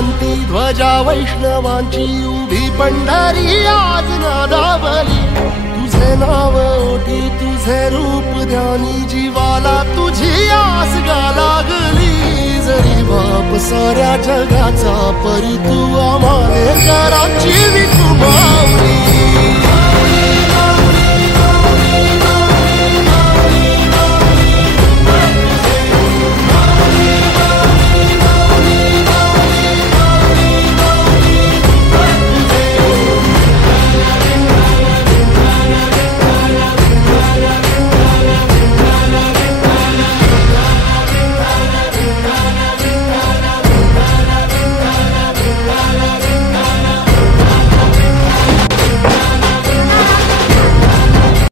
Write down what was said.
शांती ध्वजा वैष्णवांची उभी पंढरी आज नादावली। तुझे नाव ओटी तुझे रूप ध्यानी जीवाला तुझी आस गा लागली। जरी बाप साऱ्या जगाचा परी तू आम्हाले कराची विठू माऊली।